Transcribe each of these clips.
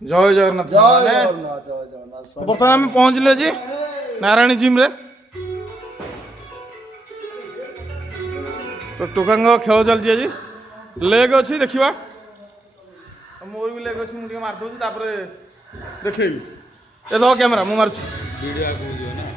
जय जगन्नाथ जय जगन्नाथ जय जगन्नाथ। बर्तमान आम पहुँचले जी नारायणी जिम रे तो टोकांग खेल चलती आज लेग अच्छी देखा मोर भी लेग अच्छी मुझे मारदे देखेबी ये दो कैमेरा मु मारुची वीडियो आगू दियो ना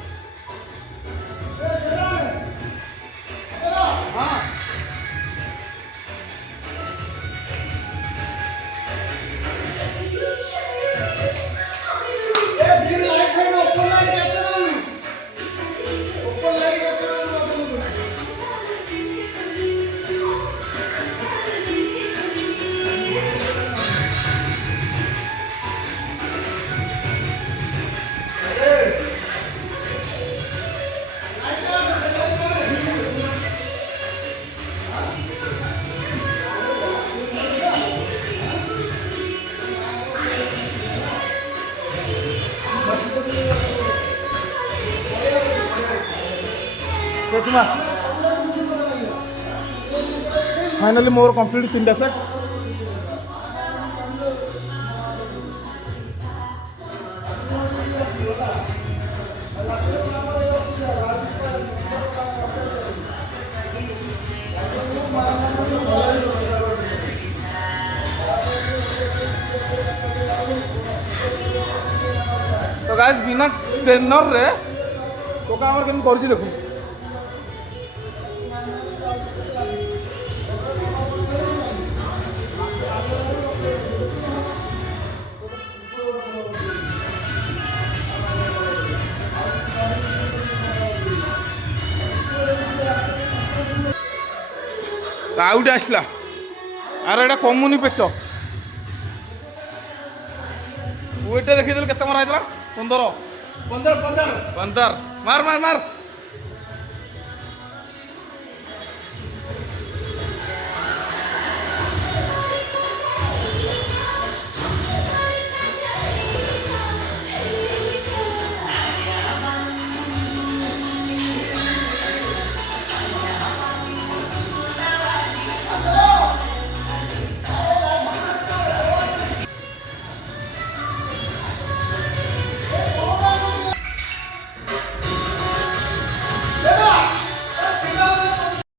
फाइनली मोर कंप्लीट 3टा सेट तो गाइस बिना ट्रेनर रे टोका हमर केन करछि देखु आउट आसला आर एटा कमुनी पेट वेट देखिदेलु केते मरा हैतला 15 मार मार मार